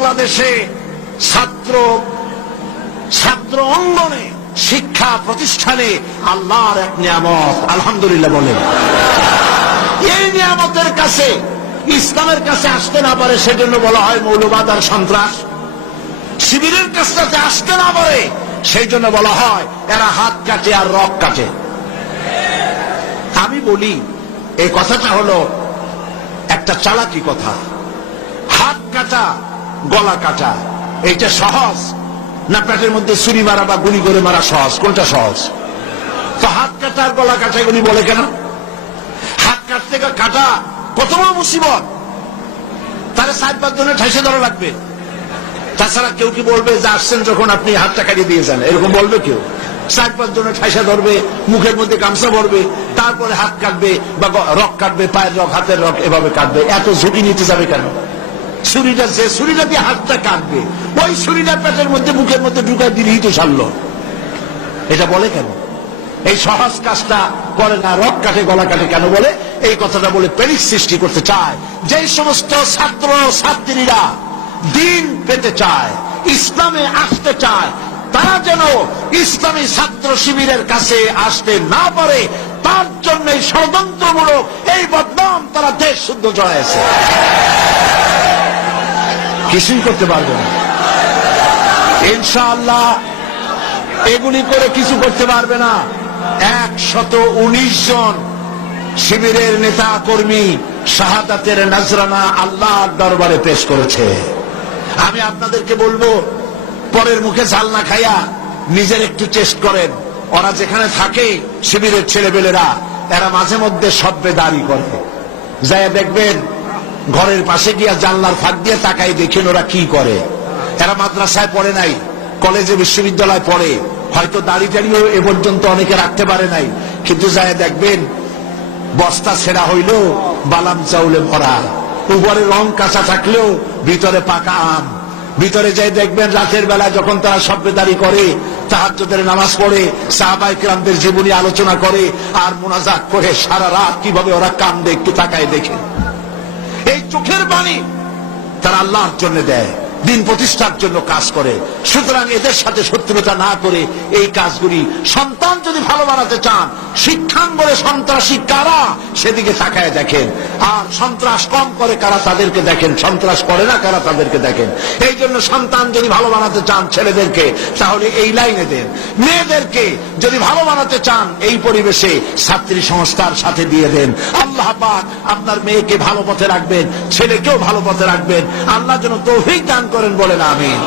বাংলাদেশে ছাত্র অঙ্গনে শিক্ষা প্রতিষ্ঠানে আল্লাহর এক নিয়ামত, আলহামদুলিল্লাহ বলেন। এই নিয়ামতের কাছে, ইসলামের কাছে আসতে না পারে সেজন্য বলা হয় মৌলবাদ আর সন্ত্রাস। শিবিরের কাছে আসতে না পারে সেই জন্য বলা হয় এরা হাত কাটে আর রক কাটে। আমি বলি এই কথাটা হলো একটা চালাকি কথা। হাত কাটা গলা কাটা এইটা সহজ না পেটের মধ্যে ছুরি মারা বা গুলি করে মারা সহজ? কোনটা সহজ? তো হাত কাটা আর গলা কাটা এগুলি বলে কেন? হাত কাটতে কাটা কত বড় মুসিবত, তাহলে 7-5 জনের ঠাইসে ধরা লাগবে। তাছাড়া কেউ কি বলবে যে আসছেন যখন আপনি হাতটা কাটিয়ে দিয়ে যান, এরকম বলবে কেউ? 4-5 জনের ঠাইসা ধরবে, মুখের মধ্যে গামছা ভরবে, তারপরে হাত কাটবে বা রক কাটবে, পায়ের রক, হাতের রক, এভাবে কাটবে। এত ঝুঁকি নিতে যাবে কেন? ছুরিটা, যে ছুরিটা দিয়ে হাতটা কাটবে ওই ছুরিটা পেটের মধ্যে মুখের মধ্যে ঢুকায় দিলেই তো সারল। এটা বলে কেন? এই সহজ কাজটা করে না, রক কাটে গলা কাটে কেন বলে? এই কথাটা বলে প্যানিক সৃষ্টি করতে চায়। যে সমস্ত ছাত্র ছাত্রীরা দিন পেতে চায়, ইসলামে আসতে চায়, তারা যেন ইসলামী ছাত্র শিবিরের কাছে আসতে না পারে তার জন্য ষড়যন্ত্রমূলক এই বদনাম তারা দেশ শুদ্ধ জড়াইছে। কিছুই করতে পারবে না ইনশাআল্লাহ, এগুলি করে কিছু করতে পারবে না। 119 জন শিবিরের নেতা কর্মী শাহাদাতের নজরানা আল্লাহর দরবারে পেশ করেছে। আমি আপনাদেরকে বলবো, পরের মুখে ঝাল না খাইয়া নিজের একটু চেষ্টা করেন। ওরা যেখানে থাকে শিবিরের ছেলেবেলেরা, এরা মাঝে মধ্যে সভ্যে করে যায় দেখবেন, ঘরের পাশে গিয়া জানলার ফাঁক দিয়ে তাকাই দেখেন ওরা কি করে। এরা মাদ্রাসায় পড়ে নাই, কলেজে বিশ্ববিদ্যালয় পড়ে, হয়তো দাড়ি টাড়িও এ পর্যন্ত অনেকে রাখতে পারে নাই, কিন্তু যায় দেখবেন বস্তা ছেঁড়া হইল বালাম চাউলে ভরা, উপরে রং কাঁচা থাকলেও ভিতরে পাকা আম। ভিতরে যাই দেখবেন রাতের বেলা যখন তারা সভ্যদারি করে, তাহাজ্জুদের নামাজ পড়ে, সাহাবায়ে কেরামদের জীবনী আলোচনা করে আর মুনাজাত করে, সারা রাত কিভাবে ওরা কান্দে একটু তাকায় দেখে। এই চোখের বাণী তারা আল্লাহর জন্য দেয়, দিন প্রতিষ্ঠার জন্য কাজ করে। সুতরাং এদের সাথে শত্রুতা না করে এই কাজগুলি, সন্তান যদি ভালো বানাতে চান, শিক্ষাঙ্গনে সন্ত্রাসী কারা সেদিকে তাকায় দেখেন, আর সন্ত্রাস কম করে কারা তাদেরকে দেখেন, সন্ত্রাস করে না কারা তাদেরকে দেখেন। এই জন্য সন্তান যদি ভালো বানাতে চান ছেলেদেরকে, তাহলে এই লাইনে দেন। মেয়েদেরকে যদি ভালো বানাতে চান এই পরিবেশে ছাত্রী সংস্থার সাথে দিয়ে দেন। আল্লাহ পাক আপনার মেয়েকে ভালো পথে রাখবেন, ছেলেকেও ভালো পথে রাখবেন। আল্লাহ যেন তৌফিক দান করেন, বলেন আমিন।